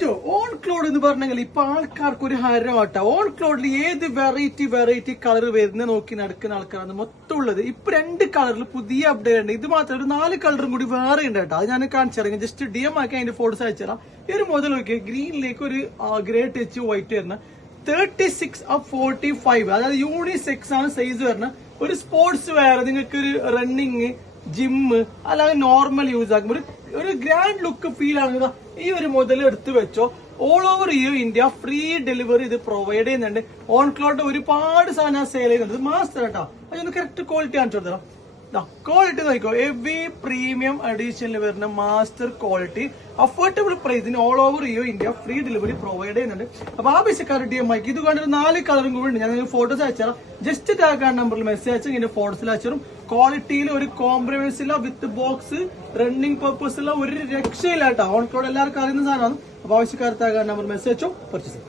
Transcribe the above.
Ajo on Claude എന്ന് പറഞ്ഞെങ്കിൽ ഇപ്പൊ ആൾക്കാർക്ക് ഒരു ഹരമാട്ടാ. ഓൺ ക്ലോഡിൽ ഏത് വെറൈറ്റി കളർ വരുന്ന നോക്കി നടക്കുന്ന ആൾക്കാരാണ് മൊത്തം ഉള്ളത്. ഇപ്പൊ 2 കളറിൽ പുതിയ അപ്ഡേറ്റ് ഉണ്ട്. ഇത് മാത്രം ഒരു 4 കളറും കൂടി വേറെ ഉണ്ട് കേട്ടോ. അത് ഞാൻ കാണിച്ചിറങ്ങി ജസ്റ്റ് DM ആക്കി അതിന്റെ ഫോട്ടോസ് അയച്ചുതരാം. ഈ ഒരു മുതൽ നോക്കിയ ഗ്രീനിലേക്ക് ഒരു ഗ്രേ ടച്ച് വൈറ്റ് വരുന്ന 36/45, അതായത് യൂണിസെക്സ് ആണ് സൈസ് വരുന്നത്. ഒരു സ്പോർട്സ് വെയർ, നിങ്ങൾക്ക് ഒരു റണ്ണിങ്, ജിമ്മ് അല്ലാതെ നോർമൽ യൂസ് ആക്കുമ്പോൾ ഒരു ഗ്രാൻഡ് ലുക്ക് ഫീൽ ആണ്. ഈ ഒരു മുതൽ എടുത്ത് വെച്ചോ. All over India free delivery ഇത് പ്രൊവൈഡ് ചെയ്യുന്നുണ്ട്. ഓൺ ക്ലോഡ് ഒരുപാട് സാധനം സെയിൽ ചെയ്യുന്നുണ്ട്. മാസ്റ്റർ കേട്ടോ. അതൊന്ന് കറക്റ്റ് ക്വാളിറ്റി കാണിച്ചു കൊടുത്തരാം. ക്വാളിറ്റി നോക്കിക്കോ. എവി പ്രീമിയം അഡീഷനിൽ വരുന്ന മാസ്റ്റർ ക്വാളിറ്റി, അഫോർഡബിൾ പ്രൈസിന് all over India free delivery provide ചെയ്യുന്നുണ്ട്. അപ്പൊ ആവശ്യക്കാർ DM ആക്കി. ഇത് കണ്ടൊരു 4 കളറും കൂടി ഉണ്ട്. ഞാൻ ഫോട്ടോസ് അയച്ചുതരാം. ജസ്റ്റ് ടാഗ് നമ്പറിൽ മെസ്സേജ് അയച്ചാൽ ഇതിന്റെ ഫോട്ടോസിൽ അയച്ചും. ക്വാളിറ്റിയിൽ ഒരു കോംപ്രമൈസ് ഇല്ല. വിത്ത് ബോക്സ് റണ്ണിംഗ് പർപ്പസ് ഉള്ള ഒരു രക്ഷയില്ല കേട്ടോ. ഓൺ ക്ലോഡ് എല്ലാവർക്കും അറിയുന്ന സാധനമാണ്. അപ്പൊ ആവശ്യക്കാർ ടാഗ് നമ്പർ മെസ്സേജ് അയച്ചോ, പർച്ചേസ്.